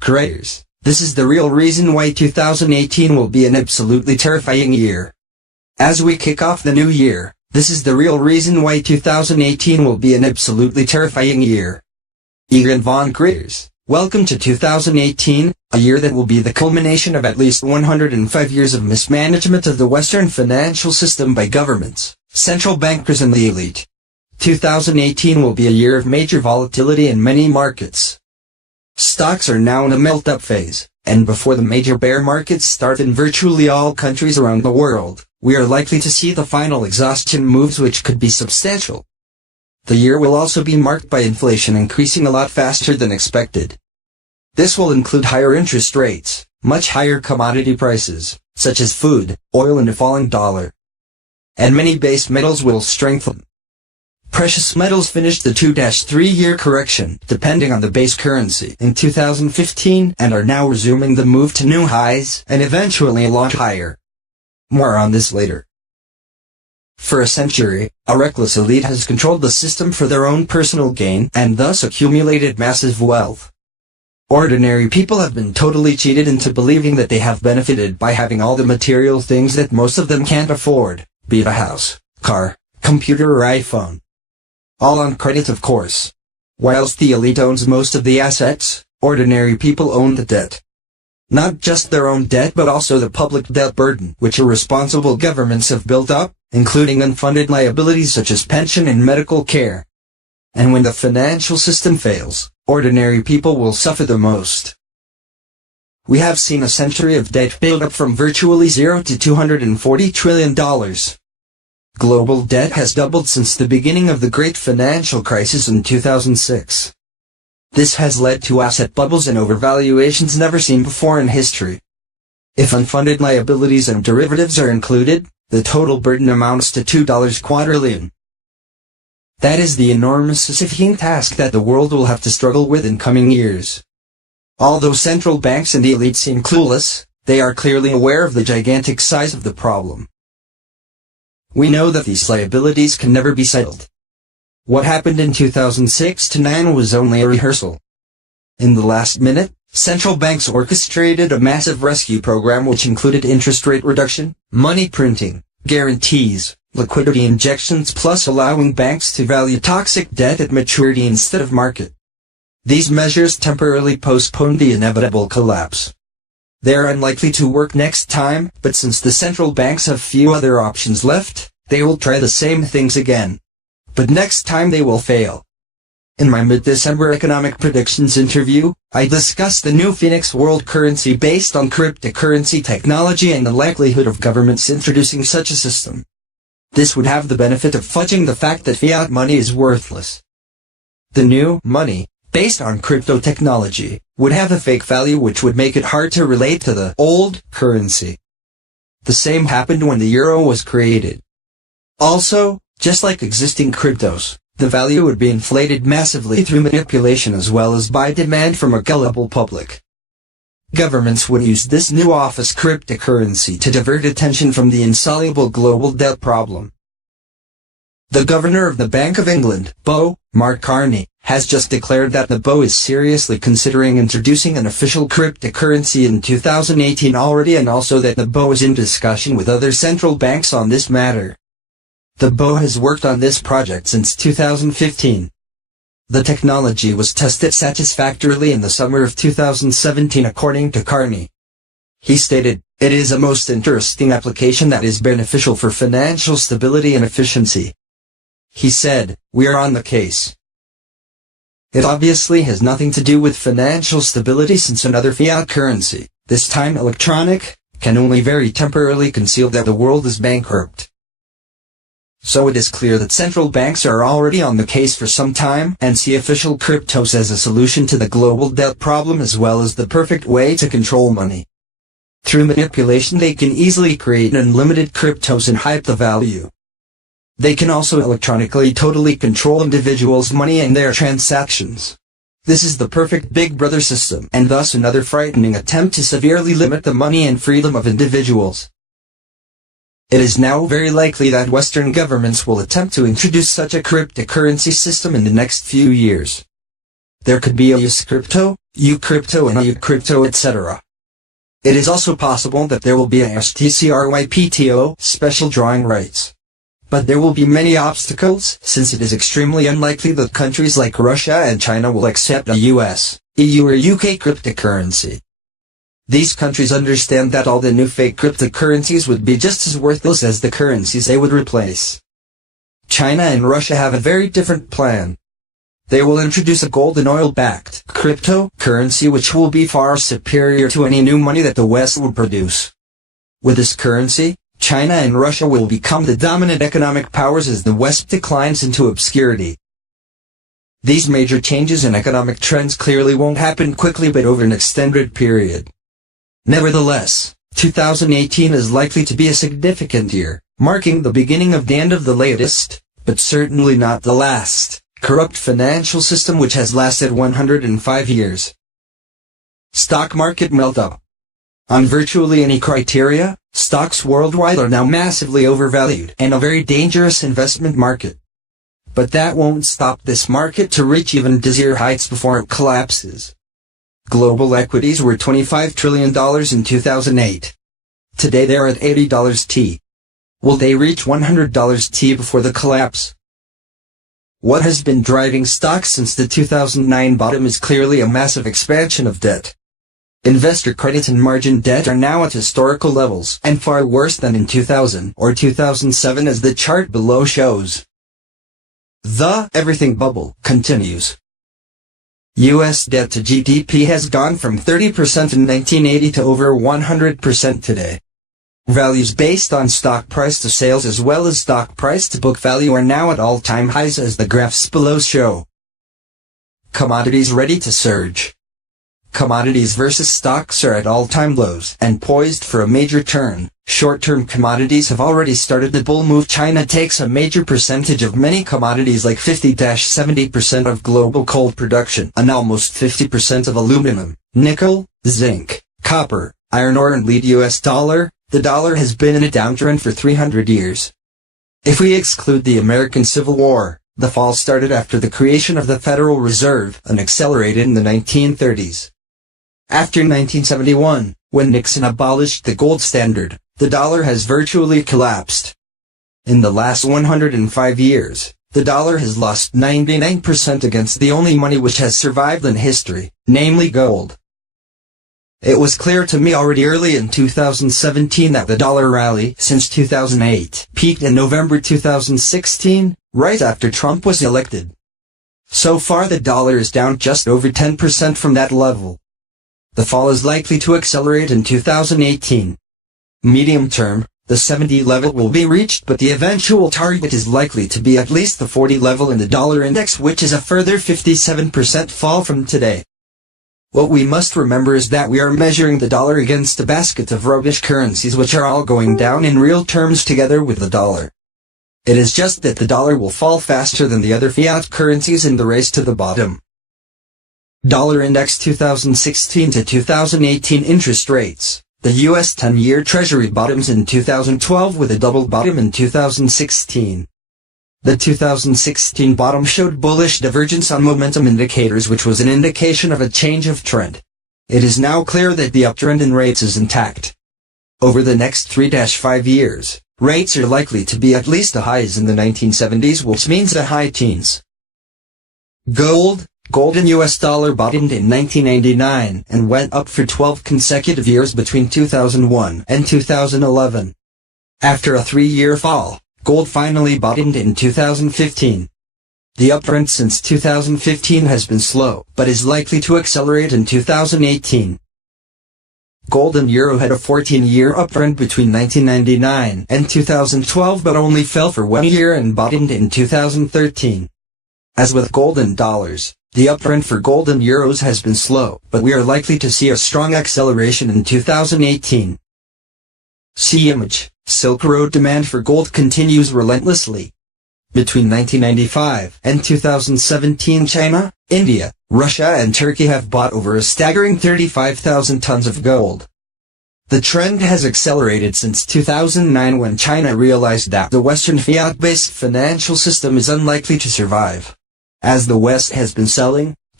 Greyerz, this is the real reason why 2018 will be an absolutely terrifying year. As we kick off the new year, this is the real reason why 2018 will be an absolutely terrifying year. Egon von Greyerz, welcome to 2018, a year that will be the culmination of at least 105 years of mismanagement of the Western financial system by governments, central bankers and the elite. 2018 will be a year of major volatility in many markets. Stocks are now in a melt-up phase, and before the major bear markets start in virtually all countries around the world, we are likely to see the final exhaustion moves which could be substantial. The year will also be marked by inflation increasing a lot faster than expected. This will include higher interest rates, much higher commodity prices, such as food, oil and a falling dollar. And many base metals will strengthen. Precious metals finished the 2-3-year correction, depending on the base currency, in 2015 and are now resuming the move to new highs and eventually a lot higher. More on this later. For a century, a reckless elite has controlled the system for their own personal gain and thus accumulated massive wealth. Ordinary people have been totally cheated into believing that they have benefited by having all the material things that most of them can't afford, be it a house, car, computer or iPhone. All on credit, of course. Whilst the elite owns most of the assets, ordinary people own the debt. Not just their own debt but also the public debt burden which irresponsible governments have built up, including unfunded liabilities such as pension and medical care. And when the financial system fails, ordinary people will suffer the most. We have seen a century of debt build up from virtually zero to $240 trillion. Global debt has doubled since the beginning of the Great Financial Crisis in 2006. This has led to asset bubbles and overvaluations never seen before in history. If unfunded liabilities and derivatives are included, the total burden amounts to $2 quadrillion. That is the enormous Sisyphean task that the world will have to struggle with in coming years. Although central banks and the elite seem clueless, they are clearly aware of the gigantic size of the problem. We know that these liabilities can never be settled. What happened in 2006-9 was only a rehearsal. In the last minute, central banks orchestrated a massive rescue program which included interest rate reduction, money printing, guarantees, liquidity injections plus allowing banks to value toxic debt at maturity instead of market. These measures temporarily postponed the inevitable collapse. They are unlikely to work next time, but since the central banks have few other options left, they will try the same things again. But next time they will fail. In my mid-December economic predictions interview, I discussed the new Phoenix world currency based on cryptocurrency technology and the likelihood of governments introducing such a system. This would have the benefit of fudging the fact that fiat money is worthless. The new money, based on crypto technology, would have a fake value which would make it hard to relate to the old currency. The same happened when the euro was created. Also, just like existing cryptos, the value would be inflated massively through manipulation as well as by demand from a gullible public. Governments would use this new office cryptocurrency to divert attention from the insoluble global debt problem. The Governor of the Bank of England, Mark Carney, has just declared that the BO is seriously considering introducing an official cryptocurrency in 2018 already and also that the BO is in discussion with other central banks on this matter. The BO has worked on this project since 2015. The technology was tested satisfactorily in the summer of 2017 according to Carney. He stated, "It is a most interesting application that is beneficial for financial stability and efficiency." He said, "We are on the case." It obviously has nothing to do with financial stability since another fiat currency, this time electronic, can only very temporarily conceal that the world is bankrupt. So it is clear that central banks are already on the case for some time and see official cryptos as a solution to the global debt problem as well as the perfect way to control money. Through manipulation they can easily create unlimited cryptos and hype the value. They can also electronically totally control individuals' money and their transactions. This is the perfect Big Brother system and thus another frightening attempt to severely limit the money and freedom of individuals. It is now very likely that Western governments will attempt to introduce such a cryptocurrency system in the next few years. There could be a US crypto, U crypto and a U crypto, etc. It is also possible that there will be a STCRYPTO, special drawing rights. But there will be many obstacles, since it is extremely unlikely that countries like Russia and China will accept a US, EU or UK cryptocurrency. These countries understand that all the new fake cryptocurrencies would be just as worthless as the currencies they would replace. China and Russia have a very different plan. They will introduce a gold and oil-backed cryptocurrency which will be far superior to any new money that the West will produce. With this currency, China and Russia will become the dominant economic powers as the West declines into obscurity. These major changes in economic trends clearly won't happen quickly but over an extended period. Nevertheless, 2018 is likely to be a significant year, marking the beginning of the end of the latest, but certainly not the last, corrupt financial system which has lasted 105 years. Stock market meltdown. On virtually any criteria, stocks worldwide are now massively overvalued and a very dangerous investment market. But that won't stop this market to reach even dizzier heights before it collapses. Global equities were $25 trillion in 2008. Today they're at $80 T. Will they reach $100 T before the collapse? What has been driving stocks since the 2009 bottom is clearly a massive expansion of debt. Investor credit and margin debt are now at historical levels and far worse than in 2000 or 2007 as the chart below shows. The everything bubble continues. U.S. debt to GDP has gone from 30% in 1980 to over 100% today. Values based on stock price to sales as well as stock price to book value are now at all-time highs as the graphs below show. Commodities ready to surge. Commodities versus stocks are at all-time lows and poised for a major turn. Short-term commodities have already started the bull move. China takes a major percentage of many commodities like 50-70% of global coal production and almost 50% of aluminum, nickel, zinc, copper, iron ore and lead US dollar. The dollar has been in a downtrend for 300 years. If we exclude the American Civil War, the fall started after the creation of the Federal Reserve and accelerated in the 1930s. After 1971, when Nixon abolished the gold standard, the dollar has virtually collapsed. In the last 105 years, the dollar has lost 99% against the only money which has survived in history, namely gold. It was clear to me already early in 2017 that the dollar rally since 2008 peaked in November 2016, right after Trump was elected. So far the dollar is down just over 10% from that level. The fall is likely to accelerate in 2018. Medium term, the 70 level will be reached but the eventual target is likely to be at least the 40 level in the dollar index, which is a further 57% fall from today. What we must remember is that we are measuring the dollar against a basket of rubbish currencies which are all going down in real terms together with the dollar. It is just that the dollar will fall faster than the other fiat currencies in the race to the bottom. Dollar Index 2016 to 2018 interest rates. The U.S. 10-year Treasury bottoms in 2012 with a double bottom in 2016. The 2016 bottom showed bullish divergence on momentum indicators, which was an indication of a change of trend. It is now clear that the uptrend in rates is intact. Over the next 3-5 years, rates are likely to be at least the highs in the 1970s, which means the high teens. Gold and US dollar bottomed in 1999 and went up for 12 consecutive years between 2001 and 2011. After a 3-year fall, gold finally bottomed in 2015. The uptrend since 2015 has been slow, but is likely to accelerate in 2018. Gold and euro had a 14-year uptrend between 1999 and 2012 but only fell for 1 year and bottomed in 2013. As with gold and dollars, the uptrend for gold and euros has been slow, but we are likely to see a strong acceleration in 2018. See image. Silk Road demand for gold continues relentlessly. Between 1995 and 2017, China, India, Russia and Turkey have bought over a staggering 35,000 tons of gold. The trend has accelerated since 2009 when China realized that the Western fiat-based financial system is unlikely to survive. As the West has been selling,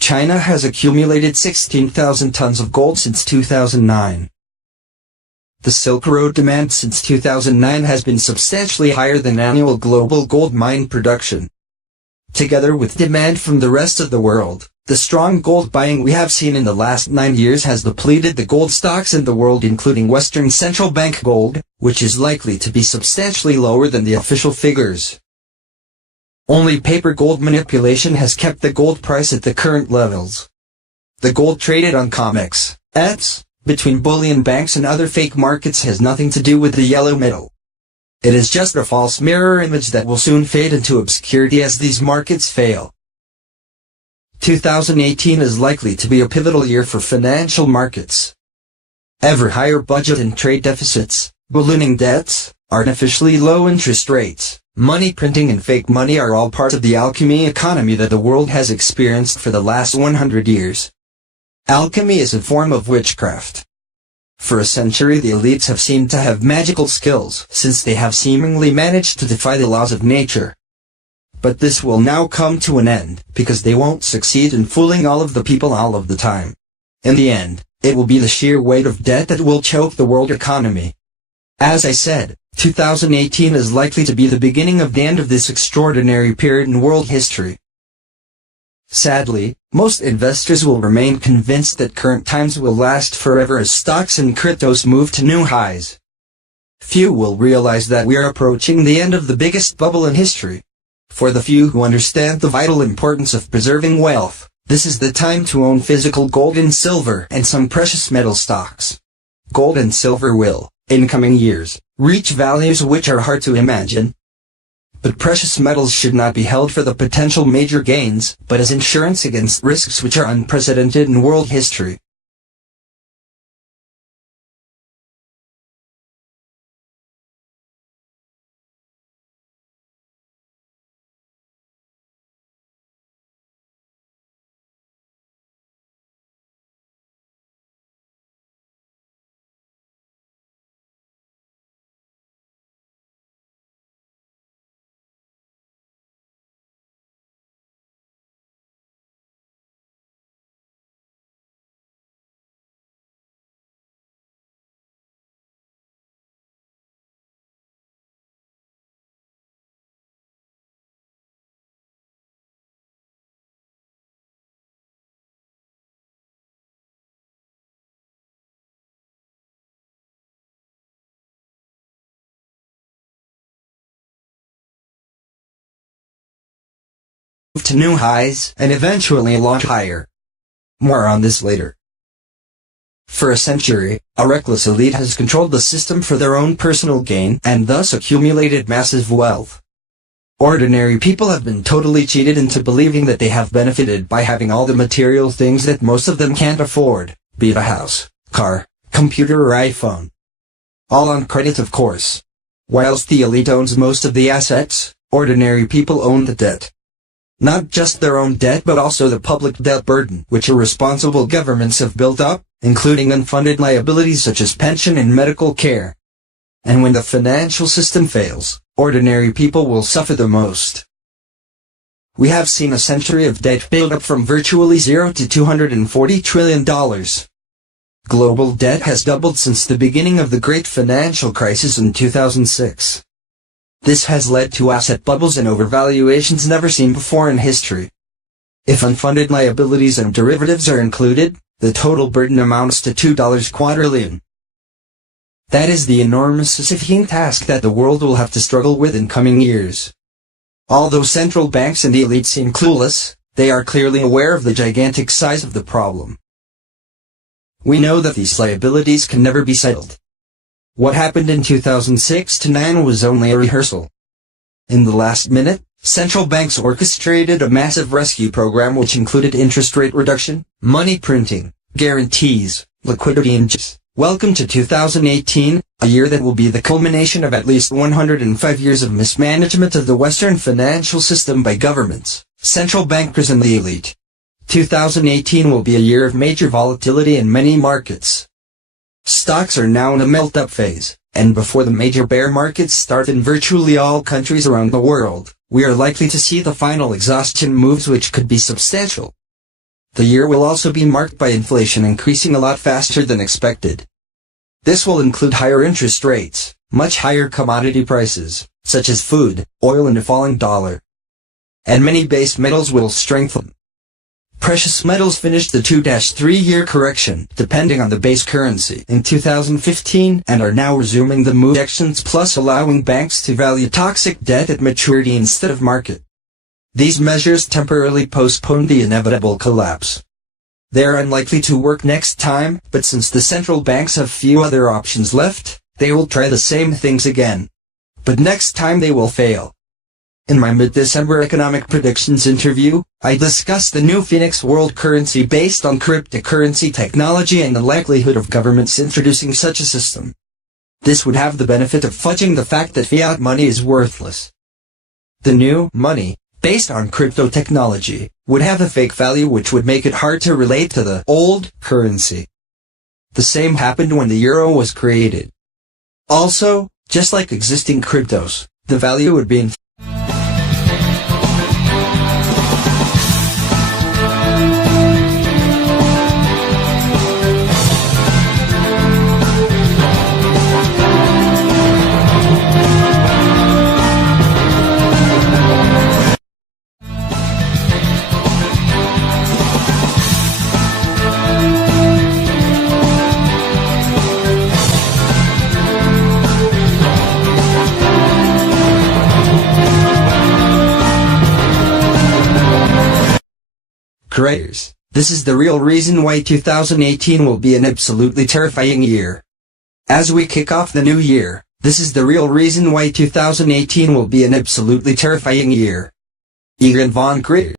China has accumulated 16,000 tons of gold since 2009. The Silk Road demand since 2009 has been substantially higher than annual global gold mine production. Together with demand from the rest of the world, the strong gold buying we have seen in the last 9 years has depleted the gold stocks in the world, including Western central bank gold, which is likely to be substantially lower than the official figures. Only paper gold manipulation has kept the gold price at the current levels. The gold traded on COMEX, ETS, between bullion banks and other fake markets has nothing to do with the yellow metal. It is just a false mirror image that will soon fade into obscurity as these markets fail. 2018 is likely to be a pivotal year for financial markets. Ever higher budget and trade deficits, ballooning debts, artificially low interest rates, money printing and fake money are all part of the alchemy economy that the world has experienced for the last 100 years. Alchemy is a form of witchcraft. For a century the elites have seemed to have magical skills, since they have seemingly managed to defy the laws of nature. But this will now come to an end, because they won't succeed in fooling all of the people all of the time. In the end, it will be the sheer weight of debt that will choke the world economy. As I said, 2018 is likely to be the beginning of the end of this extraordinary period in world history. Sadly, most investors will remain convinced that current times will last forever as stocks and cryptos move to new highs. Few will realize that we are approaching the end of the biggest bubble in history. For the few who understand the vital importance of preserving wealth, this is the time to own physical gold and silver and some precious metal stocks. Gold and silver will, in coming years, reach values which are hard to imagine. But precious metals should not be held for the potential major gains, but as insurance against risks which are unprecedented in world history. To new highs, and eventually a lot higher. More on this later. For a century, a reckless elite has controlled the system for their own personal gain and thus accumulated massive wealth. Ordinary people have been totally cheated into believing that they have benefited by having all the material things that most of them can't afford, be it a house, car, computer or iPhone. All on credit, of course. Whilst the elite owns most of the assets, ordinary people own the debt. Not just their own debt but also the public debt burden which irresponsible governments have built up, including unfunded liabilities such as pension and medical care. And when the financial system fails, ordinary people will suffer the most. We have seen a century of debt build up from virtually zero to $240 trillion. Global debt has doubled since the beginning of the great financial crisis in 2006. This has led to asset bubbles and overvaluations never seen before in history. If unfunded liabilities and derivatives are included, the total burden amounts to $2 quadrillion. That is the enormous Sisyphean task that the world will have to struggle with in coming years. Although central banks and the elite seem clueless, they are clearly aware of the gigantic size of the problem. We know that these liabilities can never be settled. What happened in 2006-9 was only a rehearsal. In the last minute, central banks orchestrated a massive rescue program which included interest rate reduction, money printing, guarantees, liquidity injections. Welcome to 2018, a year that will be the culmination of at least 105 years of mismanagement of the Western financial system by governments, central bankers and the elite. 2018 will be a year of major volatility in many markets. Stocks are now in a melt-up phase, and before the major bear markets start in virtually all countries around the world, we are likely to see the final exhaustion moves which could be substantial. The year will also be marked by inflation increasing a lot faster than expected. This will include higher interest rates, much higher commodity prices, such as food, oil and a falling dollar. And many base metals will strengthen. Precious metals finished the 2-3 year correction, depending on the base currency, in 2015 and are now resuming the move actions plus allowing banks to value toxic debt at maturity instead of market. These measures temporarily postpone the inevitable collapse. They are unlikely to work next time, but since the central banks have few other options left, they will try the same things again. But next time they will fail. In my mid-December economic predictions interview, I discussed the new Phoenix world currency based on cryptocurrency technology and the likelihood of governments introducing such a system. This would have the benefit of fudging the fact that fiat money is worthless. The new money, based on crypto technology, would have a fake value which would make it hard to relate to the old currency. The same happened when the euro was created. Also, just like existing cryptos, the value would be Greyerz. This is the real reason why 2018 will be an absolutely terrifying year. As we kick off the new year, this is the real reason why 2018 will be an absolutely terrifying year. Egon von Greyerz.